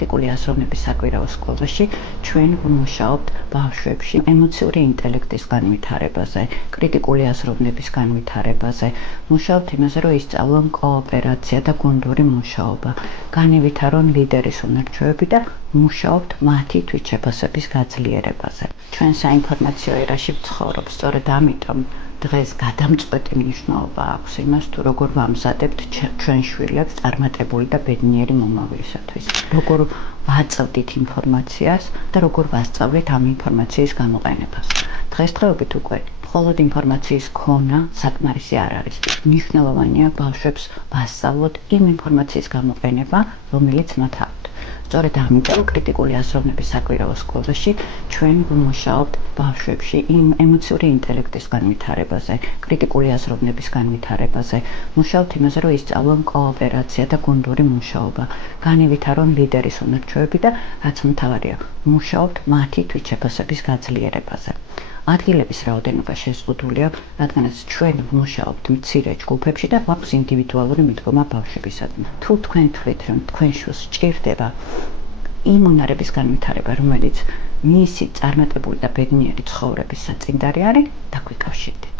კრიტიკული აზროვნების საკვირაო სკოლაში ჩვენ ვმუშაობთ ბავშვებში ემოციური ინტელექტის განვითარებაზე, კრიტიკული აზროვნების განვითარებაზე, მუშაობთ იმაზე, რომ ისწავლონ კოოპერაცია და გუნდური მუშაობა, განევითარონ ლიდერის უნარჩვევები და მუშაობთ მათი თვითშეფასების გაძლიერებაზე. ჩვენ საინფორმაციო ერაში ვცხოვრობ, სწორედ ამიტომ დღეს გადამწყვეტი მნიშვნელობა აქვს იმას, თუ როგორ ვამზადებთ ჩვენ შვილებს წარმატებული და ბედნიერი მომავლისათვის. როგორ ვაწვდით ინფორმაციას და როგორ ვასწავლეთ ამ ინფორმაციის გამოყენებას. დღესდღეობით უკვე მხოლოდ ინფორმაციის ქონა საკმარისი არ არის. მნიშვნელოვანია ბავშვებს ვასწავლოთ იმ ინფორმაციის გამოყენება, რომელიც მათ აქვთ. სწორედ ამიტომ კრიტიკული აზროვნების საკვირაო სკოლაში ჩვენ ვმუშაობთ ბავშვებში იმ ემოციური ინტელექტის განვითარებაზე, კრიტიკული აზროვნების განვითარებაზე, მუშაობთ იმაზე, რომ ისწავლონ კოოპერაცია და გუნდური მუშაობა, განევითარონ ლიდერის უნარჩვევები და რაც მთავარია, მუშაობთ მათი თვითშეფასების გაძლიერებაზე. ადგილების რაოდენობა შეზღუდულია, რადგანაც ჩვენ ვმუშაობთ მცირე ჯგუფებში და გვაქვს ინდივიდუალური მიდგომა ბავშვებისადმი. თუ თქვენ თვლით, რომ თქვენ შვილს სჭირდება იმ უნარების განვითარება, რომელიც მისი წარმატებული და ბედნიერი ცხოვრების საწინდარი არის, დაგვიკავშირდეთ.